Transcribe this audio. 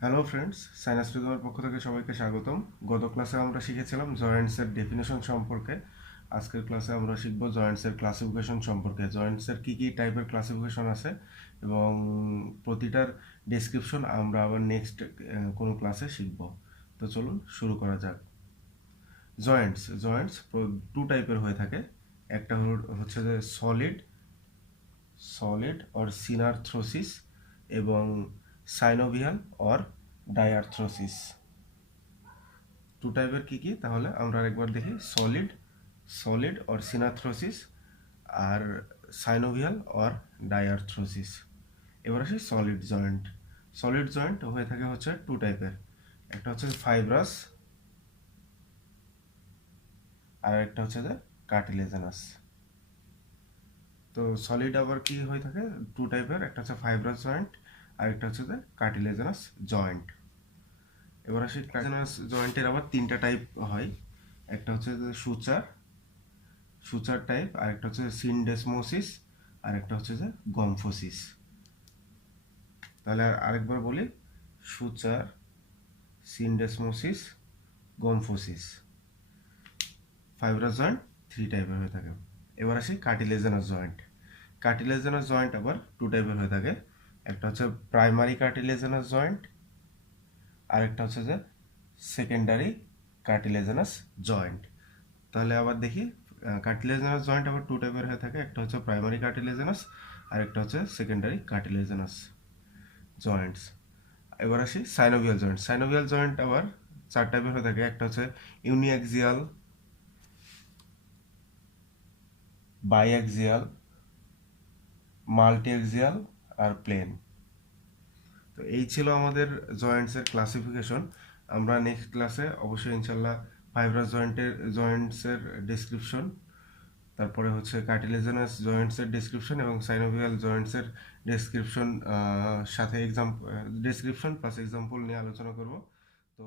Hello friends, sinus রিদমের পক্ষ থেকে সবাইকে স্বাগতম। গত ক্লাসে আমরা শিখেছিলাম জয়েন্টসের ডেফিনেশন সম্পর্কে। আজকের ক্লাসে আমরা শিখব জয়েন্টসের ক্লাসিফিকেশন সম্পর্কে। জয়েন্টসের কী কী টাইপের ক্লাসিফিকেশন আছে এবং প্রতিটার ডেসক্রিপশন আমরা আবার নেক্সট কোনো ক্লাসে শিখব। তো চলুন শুরু করা যাক। জয়েন্টস জয়েন্টস টু টাইপের হয়ে থাকে। একটা হচ্ছে যে সলিড সলিড অর সিনারথ্রোসিস এবং সাইনোভিয়াল অর ডায়ারথ্রোসিস। টু টাইপের কী কী তাহলে আমরা আরেকবার দেখি। সলিড অর সিনাথ্রোসিস আর সাইনোভিয়াল অর ডায়ারথ্রোসিস। এবার আসি সলিড জয়েন্ট হয়ে থাকে হচ্ছে টু টাইপের। একটা হচ্ছে ফাইব্রাস আর একটা হচ্ছে যে কার্টিলেজেনাস। তো সলিড আবার কি হয়ে থাকে টু টাইপের, একটা হচ্ছে ফাইব্রাস জয়েন্ট আর একটা হচ্ছে যে কার্টিলেজেনাস জয়েন্ট। এবার আসি কার্টিলেজেনাস জয়েন্টের আবার তিনটা টাইপ হয়। একটা হচ্ছে যে সুচার টাইপ, আর একটা হচ্ছে সিনডেসমোসিস আর একটা হচ্ছে যে গম্ফোসিস। তাহলে আরেকবার বলি, সুচার, সিনডেসমোসিস, গম্ফোসিস। ফাইব্রাস জয়েন্ট থ্রি টাইপের হয়ে থাকে। এবার আসি কার্টিলেজেনাস জয়েন্ট। কার্টিলেজেনাস জয়েন্ট আবার টু টাইপের হয়ে থাকে। একটা হচ্ছে প্রাইমারি কার্টিলেজেনাস জয়েন্ট আর একটা হচ্ছে যে সেকেন্ডারি কার্টিলেজেনাস জয়েন্ট। তাহলে আবার দেখি, কার্টিলেজেনাস জয়েন্ট আবার টু টাইপের হয়ে থাকে। একটা হচ্ছে প্রাইমারি কার্টিলেজেনাস আর একটা হচ্ছে সেকেন্ডারি কার্টিলেজেনাস জয়েন্টস। এবার আসি সাইনোভিয়াল জয়েন্ট আবার চার টাইপের হয়ে থাকে। একটা হচ্ছে ইউনিঅ্যাক্সিয়াল, বাইঅ্যাক্সিয়াল, মাল্টিঅ্যাক্সিয়াল আর প্লেন। তো এই ছিল আমাদের জয়েন্টসের ক্লাসিফিকেশন। আমরা নেক্সট ক্লাসে অবশ্যই ইনশাল্লাহ ফাইব্রাস জয়েন্টসের ডেসক্রিপশন, তারপরে হচ্ছে কার্টিলেজেনাস জয়েন্টসের ডেসক্রিপশন এবং সাইনোভিয়াল জয়েন্টসের ডেসক্রিপশন সাথে ডেসক্রিপশন প্লাস এক্সাম্পল নিয়ে আলোচনা করব। তো